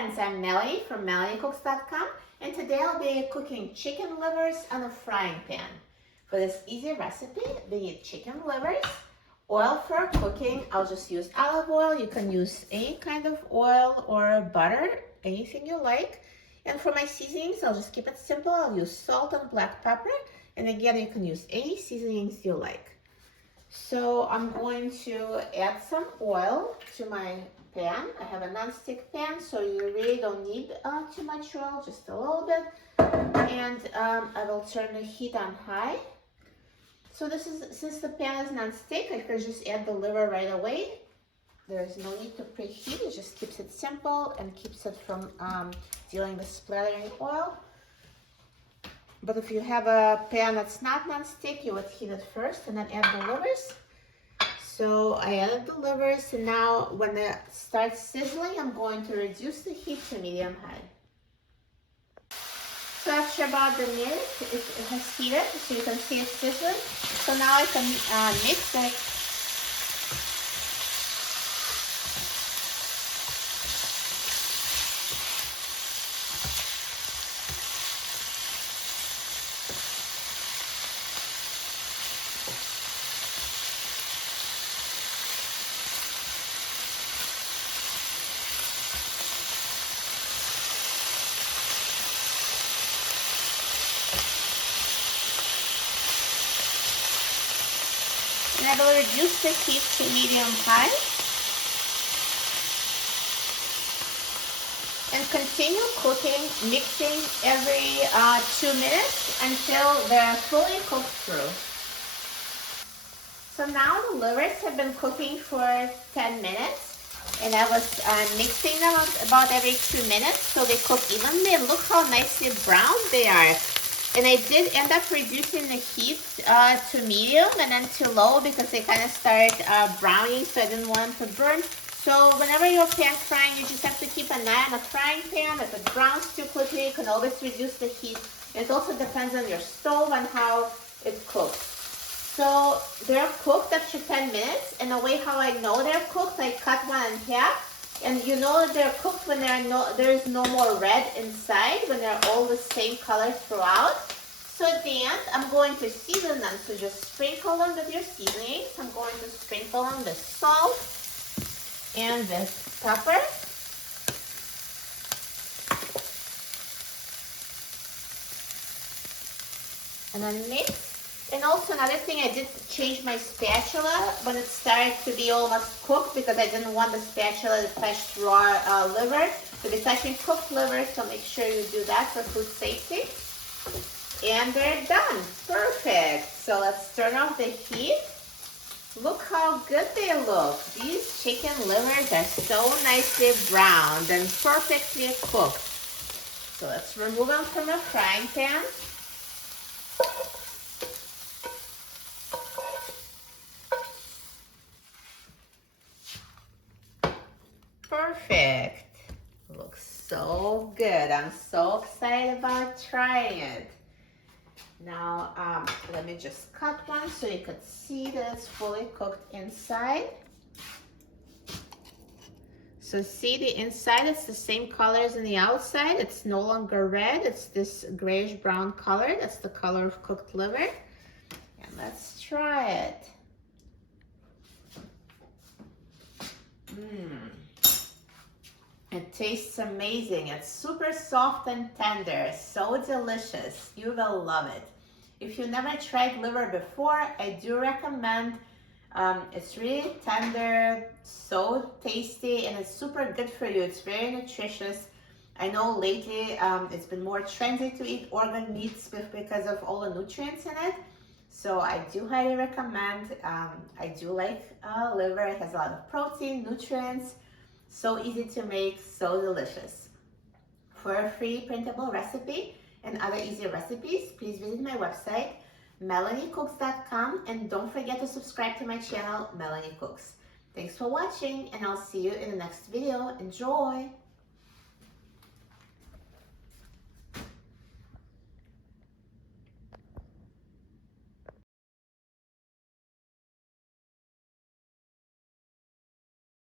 friends, I'm Melanie from melaniecooks.com, and today I'll be cooking chicken livers on a frying pan. For this easy recipe, we need chicken livers, oil for cooking. I'll just use olive oil. You can use any kind of oil or butter, anything you like. And for my seasonings, I'll just keep it simple. I'll use salt and black pepper, and again, you can use any seasonings you like. So I'm going to add some oil to my pan. I have a non-stick pan, so you really don't need too much oil, just a little bit. And I will turn the heat on high. So since the pan is non-stick, I can just add the liver right away. There's no need to preheat. It just keeps it simple and keeps it from dealing with splattering oil. But if you have a pan that's not non-stick, you would heat it first and then add the livers. So I added the livers, and now when it starts sizzling, I'm going to reduce the heat to medium-high. So after about a minute, it has heated, so you can see it sizzling. So now I can mix it. And I will reduce the heat to medium-high. And continue cooking, mixing every 2 minutes until they're fully cooked through. So now the livers have been cooking for 10 minutes. And I was mixing them about every 2 minutes so they cook evenly. And look how nicely brown they are. And I did end up reducing the heat to medium and then to low because they kind of start browning, so I didn't want them to burn. So whenever you're pan frying, you just have to keep an eye on the frying pan. If it browns too quickly, you can always reduce the heat. It also depends on your stove and how it cooks. So they're cooked after 10 minutes, and the way how I know they're cooked, I cut one in half. And you know that they're cooked when there is no more red inside, when they're all the same color throughout. So at the end, I'm going to season them. So just sprinkle them with your seasonings. I'm going to sprinkle them with salt and with pepper. And then mix. And also another thing, I did change my spatula when it started to be almost cooked because I didn't want the spatula to touch raw liver. To be touching cooked liver, so make sure you do that for food safety. And they're done. Perfect. So let's turn off the heat. Look how good they look. These chicken livers are so nicely browned and perfectly cooked. So let's remove them from the frying pan. Perfect. Looks so good. I'm so excited about trying it. Now, let me just cut one so you can see that it's fully cooked inside. So see the inside, it's the same color as in the outside. It's no longer red. It's this grayish brown color. That's the color of cooked liver. And let's try it. It tastes amazing. It's super soft and tender, so delicious. You will love it. If you never tried liver before, I do recommend. It's really tender, so tasty, and it's super good for you. It's very nutritious. I know lately it's been more trendy to eat organ meats because of all the nutrients in it. So I do highly recommend. I do like liver. It has a lot of protein, nutrients. So easy to make, so delicious. For a free printable recipe and other easy recipes, please visit my website, melaniecooks.com, and don't forget to subscribe to my channel, Melanie Cooks. Thanks for watching, and I'll see you in the next video. Enjoy!